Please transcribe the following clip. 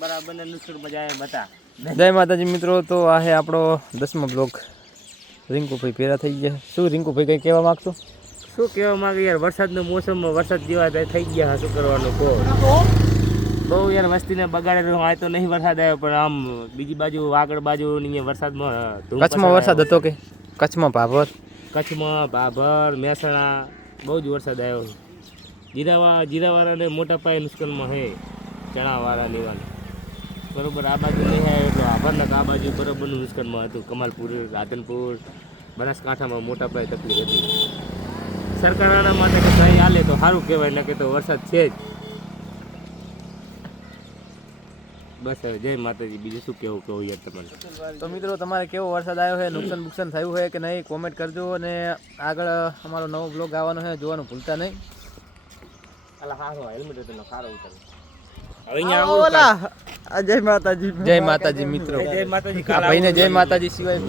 બરાબર ને નુસ્ખર મજા આવે બતા. જય માતાજી મિત્રો, તો આ હે આપણો 10મો બ્લોગ. રિંકુભાઈ ભેરા થઈ ગયા. શું રિંકુભાઈ કંઈ કહેવા માગતો? શું કહેવા માંગે યાર, વરસાદનો મોસમમાં વરસાદ જેવા થઈ ગયા. શું કરવાનું કહો? બહુ યાર વસ્તીને બગાડેલો. આ તો નહીં વરસાદ આવ્યો, પણ આમ બીજી બાજુ આગળ બાજુ અહીંયા વરસાદમાં કચ્છમાં વરસાદ હતો કે? કચ્છમાં ભાભર, કચ્છમાં ભાભર, મહેસાણા બહુ જ વરસાદ આવ્યો. જીરાવાળાને મોટા પાયે નુકસાનમાં હે, ચણાવાળા લેવાના બરોબર. આ બાજુ નહીં આવ્યો એટલો આભારના. આ બાજુ બરોબરનું નુકસાનમાં હતું. કમાલપુર, રાધનપુર, બનાસકાંઠામાં મોટા પાયે તકલીફ હતી. સરકારના માટે કે કંઈ હાલે તો સારું કહેવાય, ન કે તો વરસાદ છે જ. બસ હવે જય માતાજી, બીજું શું કેવું યાર તમારે? તો મિત્રો તમારે કેવો વરસાદ આવ્યો છે, નુકસાન થયું છે કે નહીં, કોમેન્ટ કરજો. અને આગળ અમારો નવો બ્લોગ આવવાનો છે, જોવાનું ભૂલતા નહીં. જય માતાજી મિત્રો. ભાઈને જય માતાજી સિવાય